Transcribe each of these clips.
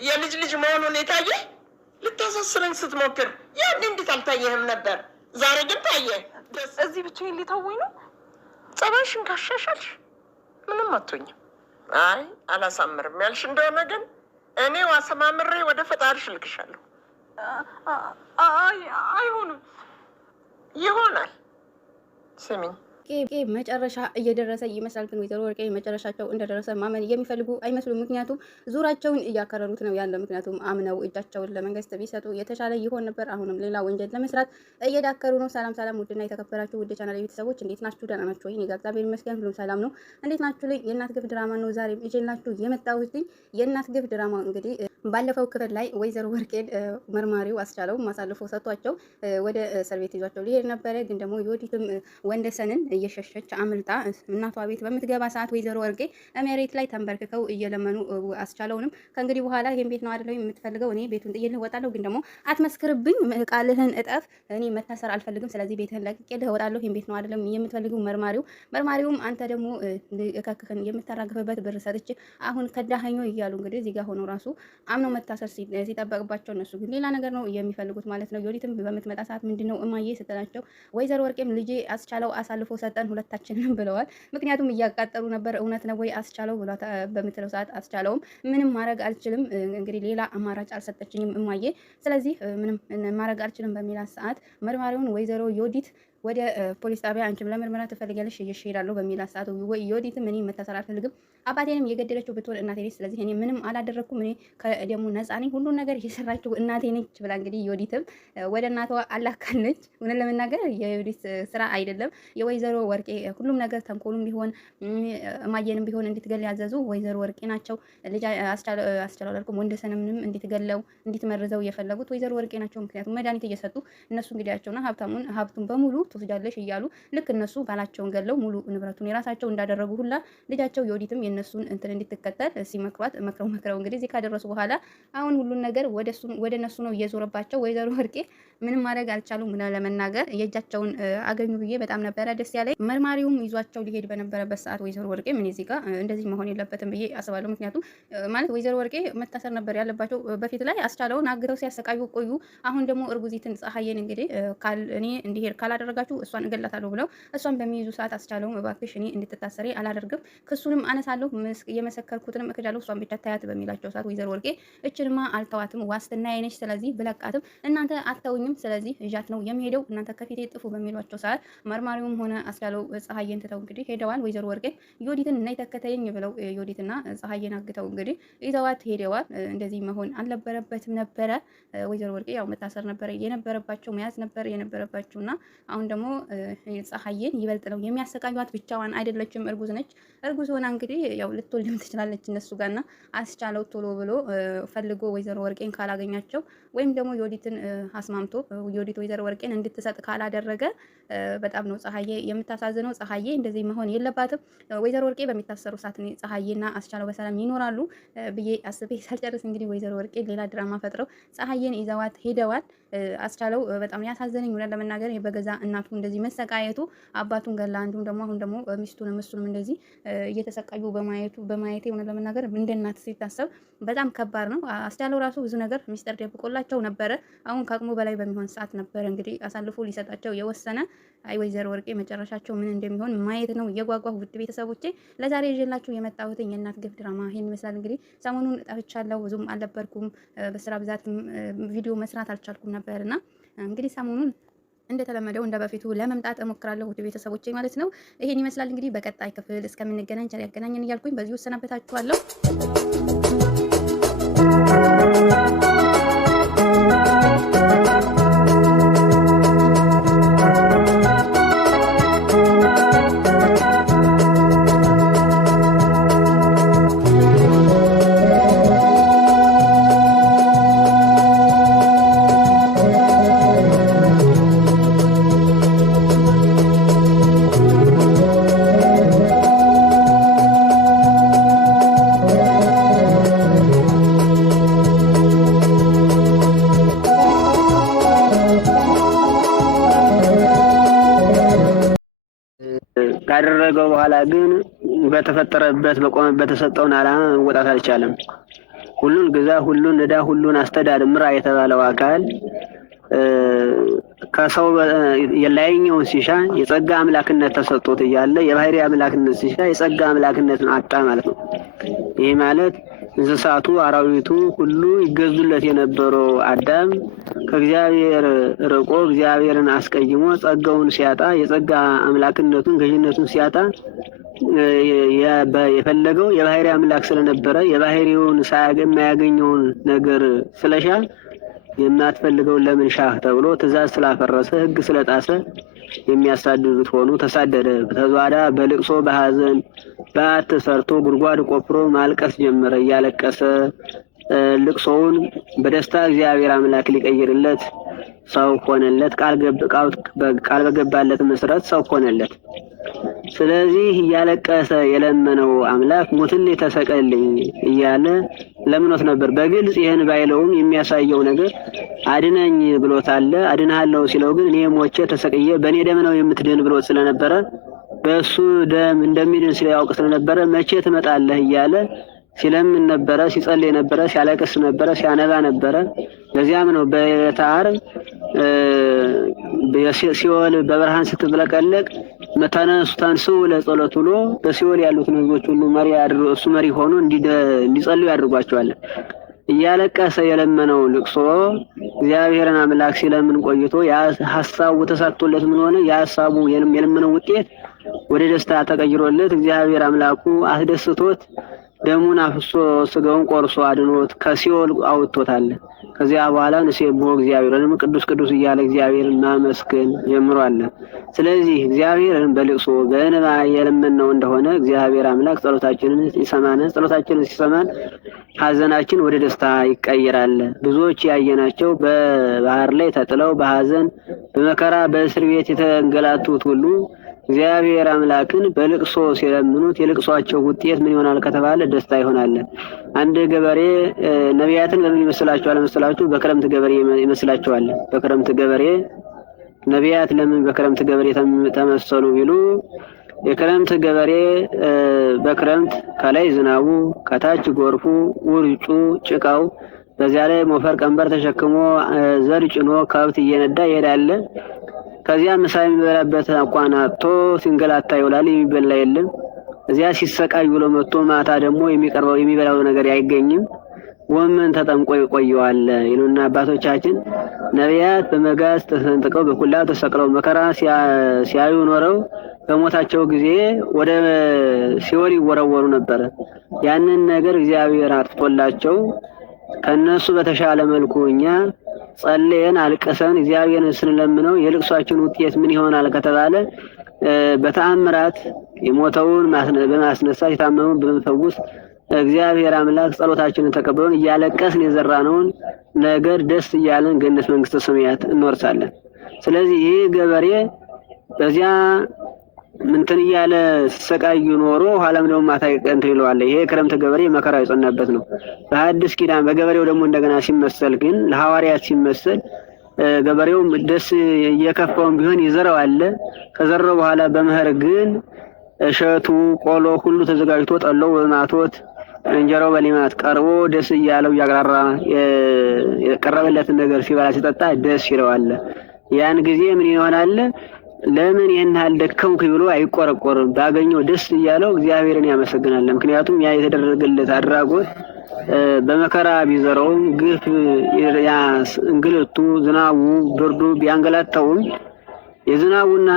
የልጅ ልጅ መሆኑን የታየ ልታሳስረኝ ስትሞክር ያን እንዴት አልታየህም ነበር? ዛሬ ግን ታየ። እዚህ ብቻዬን ሊተውኝ ነው? ጸባይሽን ካሻሻልሽ ምንም አትሆኝም። አይ አላሳምርም ያልሽ እንደሆነ ግን እኔው አሰማምሬ ወደ ፈጣሪሽ ልክሻለሁ። አይሆንም። ይሆናል። ስሚኝ መጨረሻ እየደረሰ ይመስላል። ግን ወይዘሮ ወርቄ መጨረሻቸው እንደደረሰ ማመን የሚፈልጉ አይመስሉም። ምክንያቱም ዙራቸውን እያከረሩት ነው ያለ። ምክንያቱም አምነው እጃቸውን ለመንግስት ቢሰጡ የተሻለ ይሆን ነበር። አሁንም ሌላ ወንጀል ለመስራት እየዳከሩ ነው። ሰላም ሰላም! ውድና የተከበራችሁ ውድ ቻናል ቤተሰቦች እንዴት ናችሁ? ደህና ናችሁ ወይ? እኔ ጋር እግዚአብሔር ይመስገን ሁሉም ሰላም ነው። እንዴት ናችሁ? ላይ የእናት ግፍ ድራማ ነው ዛሬ ይዤላችሁ የመጣሁት። የእናት ግፍ ድራማ እንግዲህ ባለፈው ክፍል ላይ ወይዘሮ ወርቄን መርማሪው አስቻለው ማሳልፎ ሰጥቷቸው ወደ እስር ቤት ይዟቸው ሊሄድ ነበረ። ግን ደግሞ ዮዲትም ወንደሰንን እየሸሸች አምልጣ እናቷ ቤት በምትገባ ሰዓት ወይዘሮ ወርቄ መሬት ላይ ተንበርክከው እየለመኑ አስቻለውንም ከእንግዲህ በኋላ ይሄን ቤት ነው አይደለም የምትፈልገው? እኔ ቤቱን ጥዬ እወጣለሁ፣ ግን ደግሞ አትመስክርብኝ፣ ቃልህን እጠፍ፣ እኔ መታሰር አልፈልግም፣ ስለዚህ ቤትህን ለቅቄ እወጣለሁ፣ ይሄን ቤት ነው አይደለም የምትፈልገው? መርማሪውም አንተ ደግሞ እከክህን የምታራግፍበት ብር ሰጥቼ አሁን ከዳኸኞ እያሉ እንግዲህ እዚህ ጋር ሆኖ ራሱ አምነው መታሰር ሲጠበቅባቸው እነሱ ግን ሌላ ነገር ነው የሚፈልጉት ማለት ነው። ዮዲትም በምትመጣ ሰዓት ምንድነው እማዬ ስትላቸው ወይዘሮ ወርቄም ልጄ አስቻለው አሳልፎ ሰጠን ሁለታችንንም ብለዋል። ምክንያቱም እያቃጠሩ ነበር። እውነት ነው ወይ አስቻለው ብሏ በምትለው ሰዓት አስቻለውም ምንም ማድረግ አልችልም፣ እንግዲህ ሌላ አማራጭ አልሰጠችኝም እማዬ፣ ስለዚህ ምንም ማድረግ አልችልም በሚላት ሰዓት መርማሪውን ወይዘሮ ዮዲት ወደ ፖሊስ ጣቢያ አንቺም ለምርመራ ትፈልጊያለሽ እየሄዳለሁ በሚላት ሰዓት ዮዲትም እኔ መታሰር አልፈልግም፣ አባቴንም የገደለችው ብትሆን እናቴ ነች፣ ስለዚህ እኔ ምንም አላደረኩም፣ እኔ ከደሙ ነፃ ነኝ፣ ሁሉን ነገር የሰራችው እናቴ ነች ብላ እንግዲህ ዮዲትም ወደ እናቷ አላካለች። እውነት ለመናገር የዮዲት ስራ አይደለም የወይዘሮ ወርቄ ሁሉም ነገር ተንኮሉም ቢሆን እማየንም ቢሆን እንድትገል ያዘዙ ወይዘሮ ወርቄ ናቸው። ልጅ አስቻለው አልኩም ወንደሰንንም እንድትገለው እንድትመርዘው የፈለጉት ወይዘሮ ወርቄ ናቸው። ምክንያቱም መድኃኒት እየሰጡ እነሱ እንግዲያቸውና ሀብቱን በሙሉ ትወስጃለሽ እያሉ ልክ እነሱ ባላቸውን ገለው ሙሉ ንብረቱን የራሳቸው እንዳደረጉ ሁላ ልጃቸው ዮዲትም የነሱን እንትን እንድትከተል ሲመክሯት መክረው እንግዲህ እዚህ ካደረሱ በኋላ አሁን ሁሉን ነገር ወደ እነሱ ነው እየዞረባቸው። ወይዘሮ ወርቄ ምንም ማድረግ አልቻሉም። ምን ለመናገር የእጃቸውን አገኙ ብዬ በጣም ነበረ ደስ ያለኝ። መርማሪውም ይዟቸው ሊሄድ በነበረበት ሰዓት ወይዘሮ ወርቄ ምን እዚህ ጋር እንደዚህ መሆን የለበትም ብዬ አስባለሁ። ምክንያቱም ማለት ወይዘሮ ወርቄ መታሰር ነበር ያለባቸው። በፊት ላይ አስቻለውን አግተው ሲያሰቃዩ ቆዩ። አሁን ደግሞ እርጉዚትን ፀሐዬን እንግዲህ እኔ እንዲሄድ ካላደረጋ እሷን እገላታለሁ ብለው እሷን በሚይዙ ሰዓት አስቻለው እባክሽ እኔ እንድትታሰሪ አላደርግም፣ ክሱንም አነሳለሁ፣ የመሰከርኩትንም እክዳለሁ፣ እሷን ብቻ ታያት በሚላቸው ሰዓት ወይዘሮ ወርቄ እችንማ አልተዋትም፣ ዋስትና አይነች፣ ስለዚህ ብለቃትም እናንተ አተውኝም፣ ስለዚህ እዣት ነው የሚሄደው፣ እናንተ ከፊቴ ጥፉ በሚሏቸው ሰዓት መርማሪውም ሆነ አስቻለው ፀሐዬን ትተው እንግዲህ ሄደዋል። ወይዘሮ ወርቄ ዮዲትን እና ተከተለኝ ብለው ዮዲትና ፀሐዬን አግተው እንግዲህ ይዘዋት ሄደዋል። እንደዚህ መሆን አልነበረበትም ነበረ። ወይዘሮ ወርቄ ያው መታሰር ነበር የነበረባቸው፣ መያዝ ነበር የነበረባቸውና አሁን ደግሞ ፀሐዬን ይበልጥ ነው የሚያሰቃዩት። ብቻዋን አይደለችም፣ እርጉዝ ነች። እርጉዝ ሆና እንግዲህ ያው ልትወልድም ትችላለች እነሱ ጋርና አስቻለው ቶሎ ብሎ ፈልጎ ወይዘሮ ወርቄን ካላገኛቸው ወይም ደግሞ ዮዲትን አስማምቶ ዮዲት ወይዘሮ ወርቄን እንድትሰጥ ካላደረገ በጣም ነው ፀሐዬ የምታሳዝነው። ፀሐዬ እንደዚህ መሆን የለባትም። ወይዘሮ ወርቄ በሚታሰሩ ሰዓት ፀሐዬና አስቻለው በሰላም ይኖራሉ ብዬ አስቤ ሳልጨርስ እንግዲህ ወይዘሮ ወርቄ ሌላ ድራማ ፈጥረው ፀሐዬን ይዘዋት ሄደዋል። አስቻለው በጣም ያሳዘነኝ እውነት ለመናገር በገዛ እናቱ እንደዚህ መሰቃየቱ አባቱን ገላ እንዲሁም ደግሞ አሁን ደግሞ ሚስቱንም እሱንም እንደዚህ እየተሰቃዩ በማየቴ እውነት ለመናገር እንደ እናት ሲታሰብ በጣም ከባድ ነው። አስቻለው ራሱ ብዙ ነገር ሚስጥር ደብቆላቸው ነበረ። አሁን ከአቅሙ በላይ በሚሆን ሰዓት ነበረ እንግዲህ አሳልፎ ሊሰጣቸው የወሰነ። አይ ወይዘሮ ወርቄ መጨረሻቸው ምን እንደሚሆን ማየት ነው የጓጓሁ። ውድ ቤተሰቦቼ ለዛሬ ይዤላችሁ የመጣሁት የእናት ግፍ ድራማ ይሄን ይመስላል። እንግዲህ ሰሞኑን ጠፍቻለሁ፣ ብዙም አልነበርኩም፣ በስራ ብዛት ቪዲዮ መስራት አልቻልኩም ነበርና እንግዲህ ሰሞኑን እንደተለመደው እንደ በፊቱ ለመምጣት እሞክራለሁ ውድ ቤተሰቦቼ ማለት ነው። ይሄን ይመስላል እንግዲህ በቀጣይ ክፍል እስከምንገናኝ ቸር ያገናኘን እያልኩኝ በዚሁ እሰናበታችኋለሁ። ካደረገው በኋላ ግን በተፈጠረበት በቆመበት ተሰጠውን ዓላማ መወጣት አልቻለም። ሁሉን ግዛ፣ ሁሉን ንዳ፣ ሁሉን አስተዳድር፣ ምራ የተባለው አካል ከሰው የላይኛውን ሲሻ የጸጋ አምላክነት ተሰጥቶት እያለ የባህሪ አምላክነት ሲሻ የጸጋ አምላክነትን አጣ ማለት ነው። ይህ ማለት እንስሳቱ፣ አራዊቱ ሁሉ ይገዙለት የነበረው አዳም ከእግዚአብሔር ርቆ እግዚአብሔርን አስቀይሞ ጸጋውን ሲያጣ የጸጋ አምላክነቱን ገዥነቱን ሲያጣ የፈለገው የባህሪ አምላክ ስለነበረ የባህሪውን የማያገኘውን ነገር ስለሻ የማትፈልገውን ለምን ሻህ ተብሎ ትእዛዝ ስላፈረሰ ሕግ ስለጣሰ የሚያሳድዱት ሆኑ። ተሳደደ። ተዟዳ በልቅሶ በሐዘን በዓት ሰርቶ ጉድጓድ ቆፍሮ ማልቀስ ጀመረ። እያለቀሰ ልቅሶውን በደስታ እግዚአብሔር አምላክ ሊቀይርለት ሰው ሆነለት። ቃል በገባለት መሰረት ሰው ሆነለት። ስለዚህ እያለቀሰ የለመነው አምላክ ሞትልኝ ተሰቀልኝ እያለ ለምኖት ነበር። በግልጽ ይህን ባይለውም የሚያሳየው ነገር አድነኝ ብሎታል። አድንሃለሁ ሲለው ግን እኔ ሞቼ ተሰቅዬ በእኔ ደም ነው የምትድን ብሎት ስለነበረ በእሱ ደም እንደሚድን ስለያውቅ ስለነበረ መቼ ትመጣለህ እያለ ሲለምን ነበረ፣ ሲጸልይ ነበረ፣ ሲያለቅስ ነበረ፣ ሲያነባ ነበረ። ለዚያም ነው በዕለተ ዓርብ ሲኦል በብርሃን ስትብለቀለቅ ተንሥኡ ለጸሎት ብሎ በሲኦል ያሉትን ሕዝቦች ሁሉ እሱ መሪ ሆኖ እንዲጸልዩ ያድርጓቸዋል። እያለቀሰ የለመነው ልቅሶ እግዚአብሔርን አምላክ ሲለምን ቆይቶ ሀሳቡ ተሳክቶለት ምን ሆነ? የሀሳቡ የለመነው ውጤት ወደ ደስታ ተቀይሮለት እግዚአብሔር አምላኩ አስደስቶት ደሙን አፍሶ ስጋውን ቆርሶ አድኖት ከሲኦል አውጥቶታል። ከዚያ በኋላ ንሴብሖ እግዚአብሔርንም ቅዱስ ቅዱስ እያለ እግዚአብሔርን ማመስገን ጀምሯል። ስለዚህ እግዚአብሔርን በልቅሶ በእንባ የለመነው እንደሆነ እግዚአብሔር አምላክ ጸሎታችንን ይሰማናል። ጸሎታችንን ሲሰማን ሐዘናችን ወደ ደስታ ይቀየራል። ብዙዎች ያየናቸው በባህር ላይ ተጥለው በሐዘን በመከራ በእስር ቤት የተንገላቱት ሁሉ እግዚአብሔር አምላክን በልቅሶ ሲለምኑት የልቅሷቸው ውጤት ምን ይሆናል ከተባለ ደስታ ይሆናል። አንድ ገበሬ ነቢያትን ለምን ይመስላችኋል መሰላችሁ? በክረምት ገበሬ ይመስላችኋል። በክረምት ገበሬ ነቢያት ለምን በክረምት ገበሬ ተመሰሉ ቢሉ የክረምት ገበሬ በክረምት ከላይ ዝናቡ ከታች ጎርፉ ውርጩ ጭቃው በዚያ ላይ ሞፈር ቀንበር ተሸክሞ ዘር ጭኖ ከብት እየነዳ ይሄዳል። ከዚያ ምሳ የሚበላበት እንኳን አጥቶ ሲንገላታ ይውላል። የሚበላ የለም። እዚያ ሲሰቃይ ብሎ መጥቶ ማታ ደግሞ የሚበላው ነገር አይገኝም። ወመን ተጠምቆ ይቆየዋል ይሉና አባቶቻችን። ነቢያት በመጋዝ ተሰንጥቀው በኩላ ተሰቅለው መከራ ሲያዩ ኖረው በሞታቸው ጊዜ ወደ ሲኦል ይወረወሩ ነበር። ያንን ነገር እግዚአብሔር አጥፍቶላቸው ከነሱ በተሻለ መልኩ እኛ ጸልየን አልቀሰን እግዚአብሔርን ስንለምነው የልቅሷችን ውጤት ምን ይሆናል ከተባለ በተአምራት የሞተውን በማስነሳት የታመመውን በመፈወስ እግዚአብሔር አምላክ ጸሎታችንን ተቀብሎን እያለቀስን የዘራነውን ነገር ደስ እያለን ገነት መንግስተ ሰማያት እንወርሳለን። ስለዚህ ይህ ገበሬ በዚያ ምንትን እያለ ሲሰቃዩ ኖሮ ኋላም ደግሞ ማታ እንትን ይለዋል። ይሄ ክረምት ገበሬ መከራ የጸናበት ነው። በሐዲስ ኪዳን በገበሬው ደግሞ እንደገና ሲመሰል ግን ለሐዋርያት ሲመሰል ገበሬው ደስ እየከፋውን ቢሆን ይዘራዋል። ከዘራው በኋላ በመኸር ግን እሸቱ ቆሎ ሁሉ ተዘጋጅቶ ጠለው በማቶት እንጀራው በሊማት ቀርቦ ደስ እያለው ያግራራ የቀረበለትን ነገር ሲበላ ሲጠጣ ደስ ይለዋል። ያን ጊዜ ምን ይሆናል? ለምን ይህን ያህል ደከምኩ ብሎ አይቆረቆርም። ባገኘው ደስ እያለው እግዚአብሔርን ያመሰግናል። ምክንያቱም ያ የተደረገለት አድራጎት በመከራ ቢዘራውም ግፍ እንግልቱ ዝናቡ ብርዱ ቢያንገላታውም የዝናቡና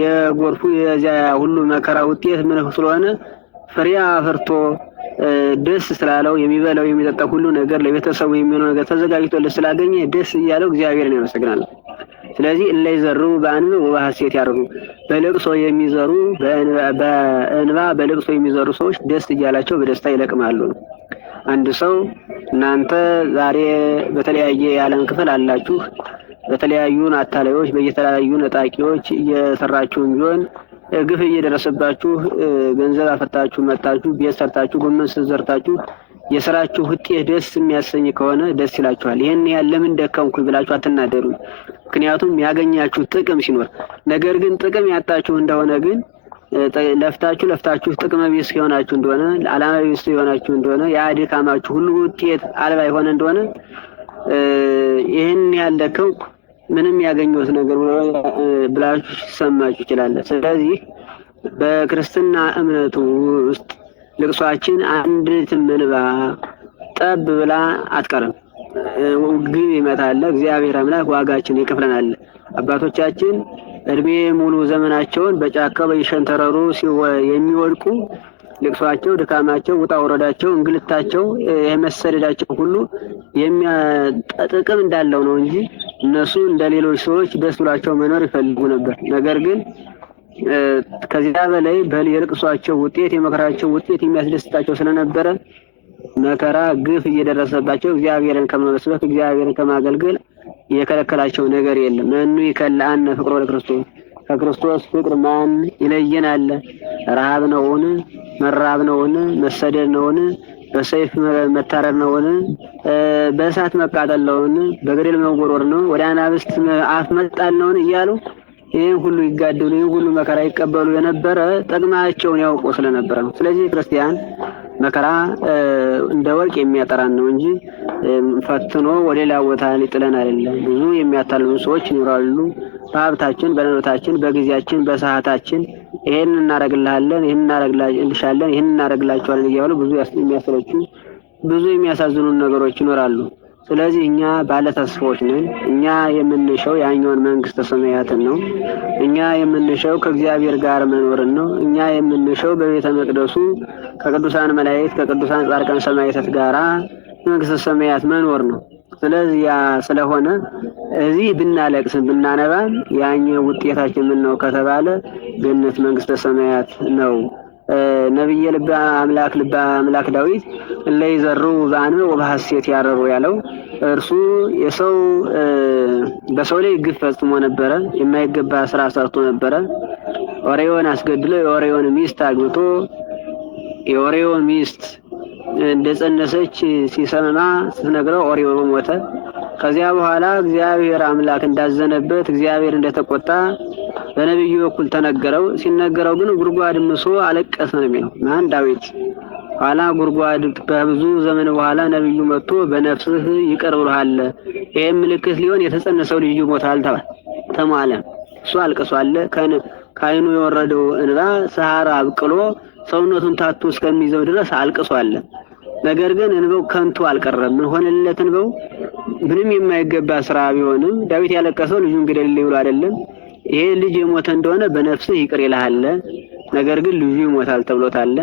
የጎርፉ የዚያ ሁሉ መከራ ውጤት ምን ስለሆነ ፍሬ አፍርቶ ደስ ስላለው የሚበላው የሚጠጣው ሁሉ ነገር ለቤተሰቡ የሚሆነው ነገር ተዘጋጅቶለት ስላገኘ ደስ እያለው እግዚአብሔርን ያመሰግናል። ስለዚህ እላይ ዘሩ በአንብ ወበሐሴት ያርጉ በልቅሶ የሚዘሩ በእንባ በልቅሶ የሚዘሩ ሰዎች ደስ እያላቸው በደስታ ይለቅማሉ። አንድ ሰው እናንተ ዛሬ በተለያየ የዓለም ክፍል አላችሁ። በተለያዩ አታላዮች በየተለያዩ ነጣቂዎች እየሰራችሁ ቢሆን ግፍ እየደረሰባችሁ ገንዘብ አፈታችሁ መጣችሁ ቤት ሰርታችሁ ጎመን ዘርታችሁ የሥራችሁ ውጤት ደስ የሚያሰኝ ከሆነ ደስ ይላችኋል። ይሄን ያህል ለምን ደከምኩ ብላችሁ አትናደሩ። ምክንያቱም ያገኛችሁ ጥቅም ሲኖር። ነገር ግን ጥቅም ያጣችሁ እንደሆነ ግን ለፍታችሁ ጥቅመ ቢስ የሆናችሁ እንደሆነ ዓላማ ቢስ የሆናችሁ እንደሆነ ያ ድካማችሁ ሁሉ ውጤት አልባ የሆነ እንደሆነ ይህን ያለከው ምንም ያገኙት ነገር ብላችሁ ሲሰማችሁ ይችላል። ስለዚህ በክርስትና እምነቱ ውስጥ ልቅሷችን አንዲት እንባ ጠብ ብላ አትቀርም። ግብ ይመታል። እግዚአብሔር አምላክ ዋጋችን ይከፍለናል። አባቶቻችን እድሜ ሙሉ ዘመናቸውን በጫካ በየሸንተረሩ የሚወድቁ ልቅሷቸው፣ ድካማቸው፣ ውጣ ወረዳቸው፣ እንግልታቸው፣ የመሰደዳቸው ሁሉ ጥቅም እንዳለው ነው እንጂ እነሱ እንደ ሌሎች ሰዎች ደስ ብሏቸው መኖር ይፈልጉ ነበር። ነገር ግን ከዚያ በላይ የልቅሷቸው ውጤት የመከራቸው ውጤት የሚያስደስታቸው ስለነበረ መከራ ግፍ እየደረሰባቸው እግዚአብሔርን ከመመስበክ እግዚአብሔርን ከማገልገል የከለከላቸው ነገር የለም። መኑ ይከልአነ ፍቅሮ ለክርስቶስ፣ ከክርስቶስ ፍቅር ማን ይለየናል? ረሃብ ነውን? መራብ ነውን? መሰደድ ነውን? በሰይፍ መታረድ ነውን? በእሳት መቃጠል ነውን? በገደል መወርወር ነው? ወደ አናብስት አፍ መጣል ነውን? እያሉ ይህን ሁሉ ይጋደሉ፣ ይህን ሁሉ መከራ ይቀበሉ የነበረ ጥቅማቸውን ያውቁ ስለነበረ ነው። ስለዚህ ክርስቲያን መከራ እንደ ወርቅ የሚያጠራን ነው እንጂ ፈትኖ ወደ ሌላ ቦታ ሊጥለን አይደለም። ብዙ የሚያታልሉ ሰዎች ይኖራሉ። በሀብታችን፣ በንብረታችን፣ በጊዜያችን፣ በሰዓታችን ይሄን እናደርግልሃለን፣ ይሄን እናደርግልሻለን፣ ይሄን እናደርግላቸዋለን እያሉ ብዙ የሚያሰለቹ ብዙ የሚያሳዝኑን ነገሮች ይኖራሉ። ስለዚህ እኛ ባለ ተስፋዎች ነን። እኛ የምንሻው ያኛውን መንግስተ ሰማያትን ነው። እኛ የምንሻው ከእግዚአብሔር ጋር መኖርን ነው። እኛ የምንሻው በቤተ መቅደሱ ከቅዱሳን መላእክት ከቅዱሳን ጻድቃን ሰማዕታት ጋራ መንግስተ ሰማያት መኖር ነው። ስለዚህ ያ ስለሆነ እዚህ ብናለቅስ ብናነባ ያኛው ውጤታችን ምን ነው ከተባለ ገነት መንግስተ ሰማያት ነው። ነብየ ልበ አምላክ ዳዊት ለይዘሩ በአንበ ወበሐሴት ያረሩ ያለው እርሱ የሰው በሰው ላይ ግፍ ፈጽሞ ነበረ። የማይገባ ስራ ሰርቶ ነበረ። ኦሪዮን አስገድሎ የኦሪዮን ሚስት አግብቶ የኦሪዮን ሚስት እንደጸነሰች ሲሰማ ስትነግረው ኦሪዮ ሞተ። ከዚያ በኋላ እግዚአብሔር አምላክ እንዳዘነበት እግዚአብሔር እንደተቆጣ በነብዩ በኩል ተነገረው። ሲነገረው ግን ጉድጓድ ምሶ አለቀሰ ነው የሚለው ማን ዳዊት። ኋላ ጉድጓድ በብዙ ዘመን በኋላ ነብዩ መጥቶ በነፍስህ ይቅር ብሎሃል፣ ይሄ ምልክት ሊሆን የተጸነሰው ልጅ ሞታል ተማለ። እሱ አልቅሷል። ከዓይኑ የወረደው እንባ ሰሃራ አብቅሎ ሰውነቱን ታቱ እስከሚይዘው ድረስ አልቅሷል። ነገር ግን እንባው ከንቱ አልቀረም። ምን ሆነለት? እንባው ምንም የማይገባ ስራ ቢሆንም ዳዊት ያለቀሰው ልጁን ግደልልኝ ብሎ አይደለም። ይሄ ልጅ የሞተ እንደሆነ በነፍስህ ይቅር ይልሃል፣ ነገር ግን ልጁ ይሞታል ተብሎታል።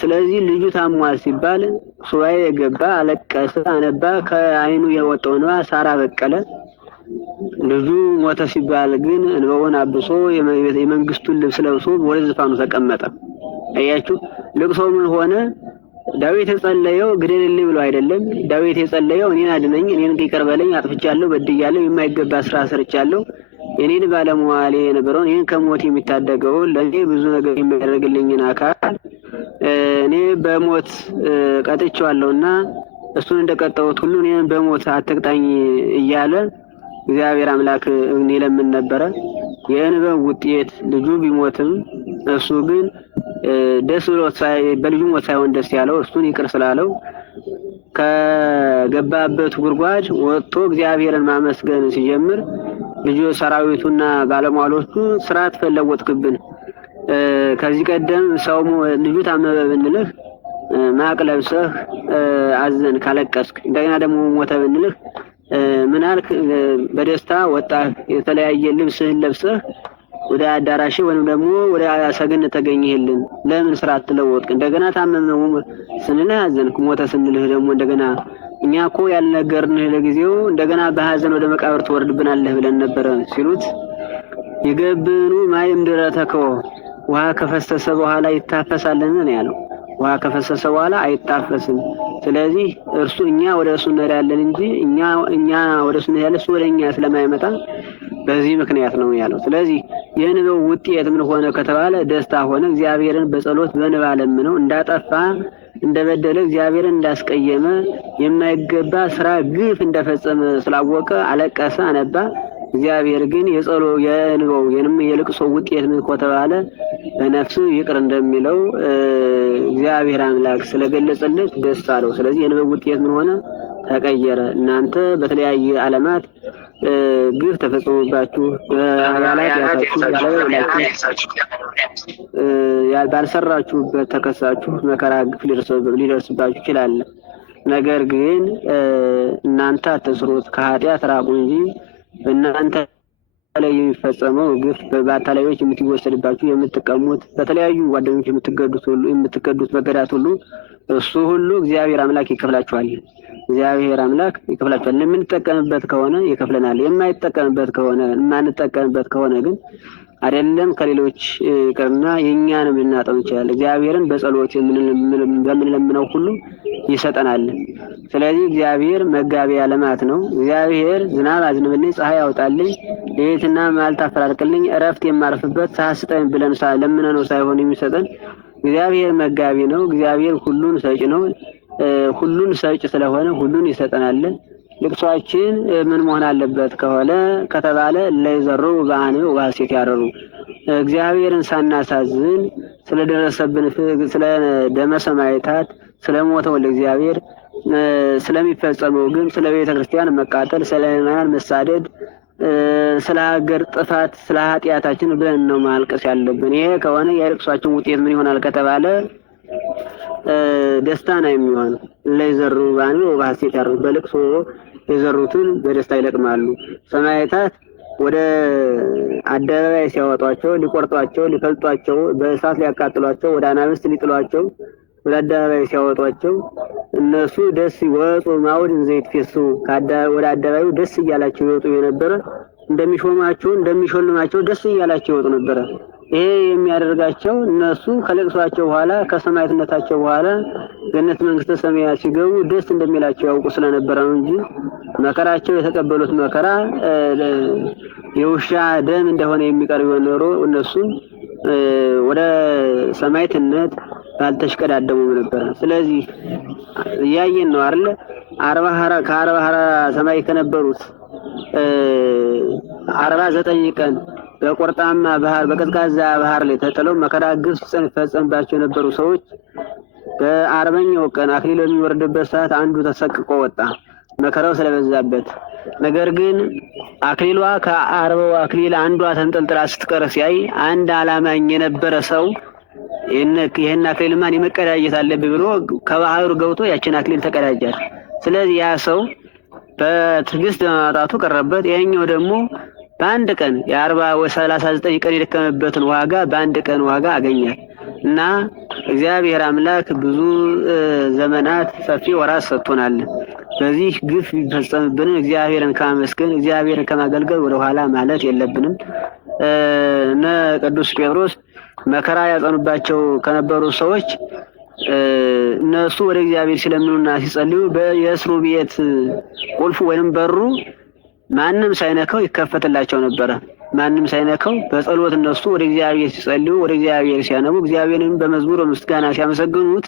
ስለዚህ ልጁ ታሟል ሲባል ሱባኤ የገባ አለቀሰ፣ አነባ። ከዓይኑ የወጣው እንባ ሳራ በቀለ። ልጁ ሞተ ሲባል ግን እንባውን አብሶ የመንግስቱን ልብስ ለብሶ ወደ ዙፋኑ ተቀመጠ። አያችሁ ልቅሶ ምን ሆነ? ዳዊት የጸለየው ግደልልኝ ብሎ አይደለም። ዳዊት የጸለየው እኔን አድነኝ፣ እኔን ይቅር በለኝ፣ አጥፍቻለሁ፣ በድያለሁ፣ የማይገባ ስራ ሰርቻለሁ፣ የኔን ባለሟሌ የነበረውን ይህን ከሞት የሚታደገውን ለእኔ ብዙ ነገር የሚያደርግልኝን አካል እኔ በሞት ቀጥቼዋለሁና እሱን እንደቀጠውት ሁሉ እኔን በሞት አትቅጣኝ እያለ እግዚአብሔር አምላክ ይለምን ነበረ። የእንባው ውጤት ልጁ ቢሞትም እሱ ግን ደስ ብሎት በልጁ ሞት ሳይሆን ደስ ያለው እሱን ይቅር ስላለው ከገባበት ጉድጓድ ወጥቶ እግዚአብሔርን ማመስገን ሲጀምር ልጁ ሰራዊቱና ባለሟሎቹ ስርዓት ፈለወጥክብን። ከዚህ ቀደም ሰው ልጁ ታመመ ብንልህ ማቅ ለብሰህ አዘን ካለቀስክ፣ እንደገና ደግሞ ሞተ ብንልህ ምን አልክ? በደስታ ወጣህ። የተለያየ ልብስህን ለብሰህ ወደ አዳራሽ ወይም ደግሞ ወደ ሰገነት ተገኘህልን። ለምን ስርዓት ተለወጥክ? እንደገና ታመመ ስንልህ አዘንክ፣ ሞተ ስንልህ ደግሞ እንደገና እኛ እኮ ያልነገርንህ ለጊዜው እንደገና በሐዘን ወደ መቃብር ትወርድብናለህ ብለን ነበረ ሲሉት ይገብኑ ማይም ድረተከው ውሃ ከፈሰሰ በኋላ ይታፈሳልን ነው ያለው። ውሃ ከፈሰሰ በኋላ አይታፈስም። ስለዚህ እርሱ እኛ ወደ እሱ እንሄዳለን እንጂ እኛ ወደ እሱ እንሄዳለን እሱ ወደ እኛ ስለማይመጣ በዚህ ምክንያት ነው ያለው። ስለዚህ የእንባው ውጤት ምን ሆነ ከተባለ ደስታ ሆነ። እግዚአብሔርን በጸሎት በእንባ ለምነው እንዳጠፋ እንደበደለ እግዚአብሔርን እንዳስቀየመ የማይገባ ስራ ግፍ እንደፈጸመ ስላወቀ አለቀሰ፣ አነባ። እግዚአብሔር ግን የእንባው የልቅሶ ውጤት ምን ከተባለ በነፍሱ ይቅር እንደሚለው እግዚአብሔር አምላክ ስለገለጸለት ደስ አለው። ስለዚህ የእንባው ውጤት ምን ሆነ? ተቀየረ። እናንተ በተለያየ ዓለማት ግፍ ተፈጽሞባችሁ ባልሰራችሁበት ተከሳችሁ መከራ ግፍ ሊደርስባችሁ ይችላል። ነገር ግን እናንተ አትስሩት፣ ከኃጢአት ራቁ እንጂ በእናንተ ላይ የሚፈጸመው ግፍ በባታላዮች የምትወሰድባችሁ የምትቀሙት በተለያዩ ጓደኞች የምትገዱት መገዳት ሁሉ እሱ ሁሉ እግዚአብሔር አምላክ ይከፍላችኋል። እግዚአብሔር አምላክ ይከፍላችኋል። የምንጠቀምበት ከሆነ ይከፍለናል። የማይጠቀምበት ከሆነ የማንጠቀምበት ከሆነ ግን አይደለም ከሌሎች ይቅርና የኛንም ልናጠው እንችላለን። እግዚአብሔርን በጸሎት በምንለምነው ሁሉ ይሰጠናል። ስለዚህ እግዚአብሔር መጋቢ ዓለማት ነው። እግዚአብሔር ዝናብ አዝንብልኝ፣ ፀሐይ አውጣልኝ፣ ሌሊትና መዓልት አፈራርቅልኝ፣ እረፍት የማርፍበት ሰዓት ስጠኝ ብለን ለምነነው ሳይሆን የሚሰጠን እግዚአብሔር መጋቢ ነው። እግዚአብሔር ሁሉን ሰጭ ነው። ሁሉን ሰጭ ስለሆነ ሁሉን ይሰጠናል። ልቅሷችን ምን መሆን አለበት ከሆነ ከተባለ ለይዘሩ በአንዮ ዋሴት ያረሩ እግዚአብሔርን ሳናሳዝን ስለደረሰብን ስለ ደመ ሰማዕታት ስለሞተው ለእግዚአብሔር ስለሚፈጸመው ግን ስለ ቤተ ክርስቲያን መቃጠል፣ ስለ ምዕመናን መሳደድ፣ ስለ ሀገር ጥፋት፣ ስለ ኃጢአታችን ብለን ነው ማልቀስ ያለብን። ይሄ ከሆነ የልቅሷችን ውጤት ምን ይሆናል ከተባለ ደስታ ነው የሚሆነው። ለይዘሩ በአንዮ ዋሴት ያረሩ በልቅሶ የዘሩትን በደስታ ይለቅማሉ። ሰማዕታት ወደ አደባባይ ሲያወጧቸው፣ ሊቆርጧቸው፣ ሊፈልጧቸው፣ በእሳት ሊያቃጥሏቸው፣ ወደ አናብስት ሊጥሏቸው ወደ አደባባይ ሲያወጧቸው እነሱ ደስ ይወጡ ማውድ ዘይት ፈሱ ወደ አደባባዩ ደስ እያላቸው ይወጡ የነበረ እንደሚሾልማቸው ደስ እያላቸው ይወጡ ነበረ። ይሄ የሚያደርጋቸው እነሱ ከለቅሷቸው በኋላ ከሰማዕትነታቸው በኋላ ገነት መንግስተ ሰማያት ሲገቡ ደስ እንደሚላቸው ያውቁ ስለነበረ ነው እንጂ መከራቸው የተቀበሉት መከራ የውሻ ደም እንደሆነ የሚቀርብ ኖሮ እነሱ ወደ ሰማዕትነት ባልተሽቀዳደሙ ነበር። ስለዚህ ያየን ነው አይደል? ከአርባ ሀራ ሰማይ ከነበሩት 49 ቀን በቆርጣማ ባህር በቀዝቃዛ ባህር ላይ ተጥለው መከራ ግፍ ሲፈጸምባቸው የነበሩ ሰዎች በ40ኛው ቀን አክሊል በሚወርድበት ሰዓት አንዱ ተሰቅቆ ወጣ፣ መከራው ስለበዛበት። ነገር ግን አክሊሏ ከ40ው አክሊል አንዷ ተንጠልጥላ ስትቀር ሲያይ አንድ አላማኝ የነበረ ሰው ይሄን አክሊል ማን የመቀዳጀት አለብኝ ብሎ ከባህሩ ገብቶ ያችን አክሊል ተቀዳጃት። ስለዚህ ያ ሰው በትዕግስት በማጣቱ ቀረበት። ይሄኛው ደግሞ በአንድ ቀን የ39 ቀን የደከመበትን ዋጋ በአንድ ቀን ዋጋ አገኛል። እና እግዚአብሔር አምላክ ብዙ ዘመናት ሰፊ ወራት ሰጥቶናል። በዚህ ግፍ ቢፈጸምብን እግዚአብሔርን ከማመስገን እግዚአብሔርን ከማገልገል ወደ ኋላ ማለት የለብንም። እነ ቅዱስ ጴጥሮስ መከራ ያጸኑባቸው ከነበሩ ሰዎች እነሱ ወደ እግዚአብሔር ሲለምኑና ሲጸልዩ የእስሩ ቤት ቁልፉ ወይንም በሩ ማንም ሳይነካው ይከፈትላቸው ነበረ። ማንም ሳይነካው በጸሎት እነሱ ወደ እግዚአብሔር ሲጸልዩ፣ ወደ እግዚአብሔር ሲያነቡ፣ እግዚአብሔርን በመዝሙር በምስጋና ሲያመሰግኑት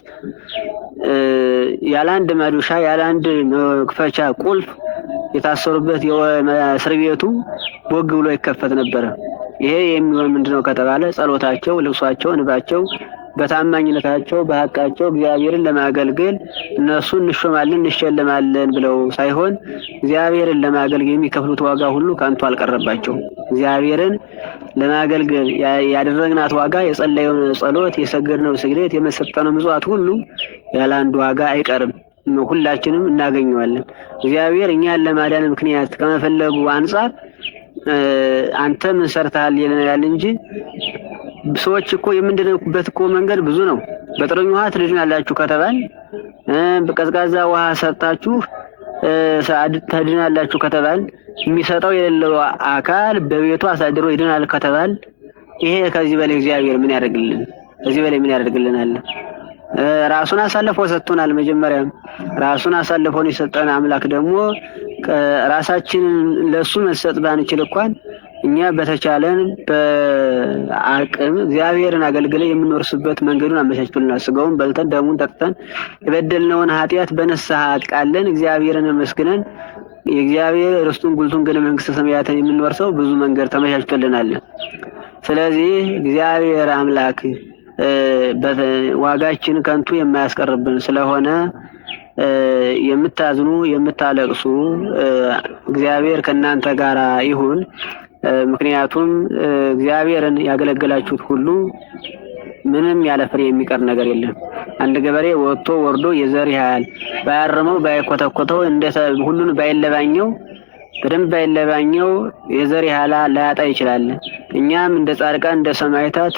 ያለ አንድ መዶሻ ያለ አንድ መክፈቻ ቁልፍ የታሰሩበት የእስር ቤቱ ቦግ ብሎ ይከፈት ነበረ። ይሄ የሚሆን ምንድነው ከተባለ ጸሎታቸው፣ ልቅሷቸው፣ እንባቸው በታማኝነታቸው በሐቃቸው እግዚአብሔርን ለማገልገል እነሱ እንሾማለን እንሸለማለን ብለው ሳይሆን እግዚአብሔርን ለማገልገል የሚከፍሉት ዋጋ ሁሉ ከንቱ አልቀረባቸው። እግዚአብሔርን ለማገልገል ያደረግናት ዋጋ፣ የጸለየውን ጸሎት፣ የሰገድነው ስግደት፣ የመሰጠነው ምጽዋት ሁሉ ያለ አንድ ዋጋ አይቀርም። ሁላችንም እናገኘዋለን። እግዚአብሔር እኛን ለማዳን ምክንያት ከመፈለጉ አንጻር አንተ ምን ሰርተሃል ይለናል እንጂ ሰዎች እኮ የምንድነውበት እኮ መንገድ ብዙ ነው። በጥሩኝ ውሃ ትድናላችሁ ከተባል፣ በቀዝቃዛ ውሃ ሰርታችሁ ትድናላችሁ ከተባል፣ የሚሰጠው የሌለው አካል በቤቱ አሳድሮ ይድናል ከተባል፣ ይሄ ከዚህ በላይ እግዚአብሔር ምን ያደርግልን? ከዚህ በላይ ምን ያደርግልናል? ራሱን አሳልፎ ሰጥቶናል። መጀመሪያ ራሱን አሳልፎን የሰጠን አምላክ ደግሞ ራሳችንን ለሱ መስጠት ባንችል እንኳን እኛ በተቻለን በአቅም እግዚአብሔርን አገልግለን የምንወርስበት መንገዱን አመቻችቶልናል። ስጋውን በልተን ደሙን ጠጥተን የበደልነውን ኃጢአት በንስሐ አቃለን እግዚአብሔርን መስግነን የእግዚአብሔር ርስቱን ጉልቱን ገለ መንግስተ ሰማያትን የምንወርሰው ብዙ መንገድ ተመቻችቶልናል። ስለዚህ እግዚአብሔር አምላክ ዋጋችን ከንቱ የማያስቀርብን ስለሆነ የምታዝኑ የምታለቅሱ እግዚአብሔር ከእናንተ ጋር ይሁን። ምክንያቱም እግዚአብሔርን ያገለገላችሁት ሁሉ ምንም ያለ ፍሬ የሚቀር ነገር የለም። አንድ ገበሬ ወጥቶ ወርዶ የዘር ያህል ባያርመው ባይኮተኮተው ሁሉን ባይለባኘው በደንብ ባይለባኘው የዘር ያህል ላያጣ ይችላል። እኛም እንደ ጻድቃን እንደ ሰማዕታት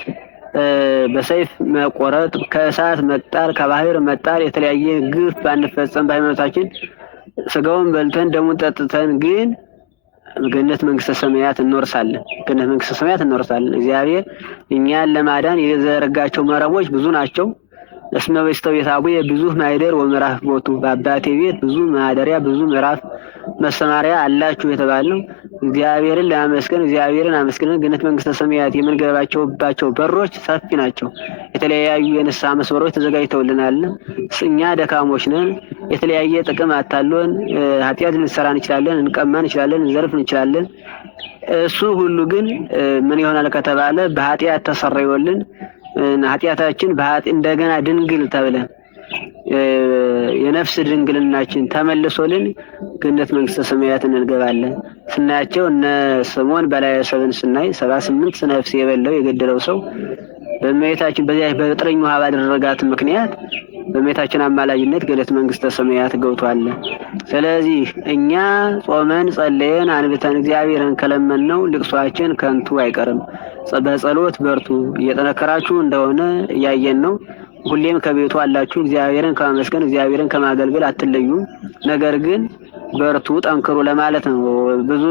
በሰይፍ መቆረጥ፣ ከእሳት መጣል፣ ከባህር መጣል የተለያየ ግፍ ባንፈጸም በሃይማኖታችን ስጋውን በልተን ደሙን ጠጥተን ግን ገነት መንግስተ ሰማያት እንወርሳለን። ገነት መንግስተ ሰማያት እንወርሳለን። እግዚአብሔር እኛን ለማዳን የዘረጋቸው መረቦች ብዙ ናቸው። እስመ በስተው የታቡየ ብዙ ማይደር ወምዕራፍ ቦቱ፣ በአባቴ ቤት ብዙ ማደሪያ ብዙ ምዕራፍ መሰማሪያ አላችሁ የተባለው እግዚአብሔርን ለማመስገን እግዚአብሔርን አመስግነን ገነት መንግስተ ሰማያት የምንገባቸው በሮች ሰፊ ናቸው። የተለያዩ የንስሐ መስመሮች ተዘጋጅተውልናል። እኛ ደካሞች ነን። የተለያየ ጥቅም አታሎን ኃጢአት ልንሰራ እንችላለን፣ እንቀማ እንችላለን፣ እንዘርፍ እንችላለን። እሱ ሁሉ ግን ምን ይሆናል ከተባለ በኃጢአት ተሰረዮልን ኃጢአታችን እንደገና ድንግል ተብለን የነፍስ ድንግልናችን ተመልሶልን ገነት መንግስተ ሰማያት እንገባለን። ስናያቸው እነ ስምዖን በላዔ ሰብን ስናይ 78 ነፍስ የበላው የገደለው ሰው በእመቤታችን በዚያ በጥረኛ ውሃ ባደረጋት ምክንያት በእመቤታችን አማላጅነት ገነት መንግስተ ሰማያት ገብቷል። ስለዚህ እኛ ጾመን ጸለየን አንብተን እግዚአብሔርን ከለመንነው ልቅሷችን ከንቱ አይቀርም። በጸሎት በርቱ። እየጠነከራችሁ እንደሆነ እያየን ነው። ሁሌም ከቤቱ አላችሁ። እግዚአብሔርን ከማመስገን እግዚአብሔርን ከማገልገል አትለዩ። ነገር ግን በርቱ፣ ጠንክሩ ለማለት ነው። ብዙ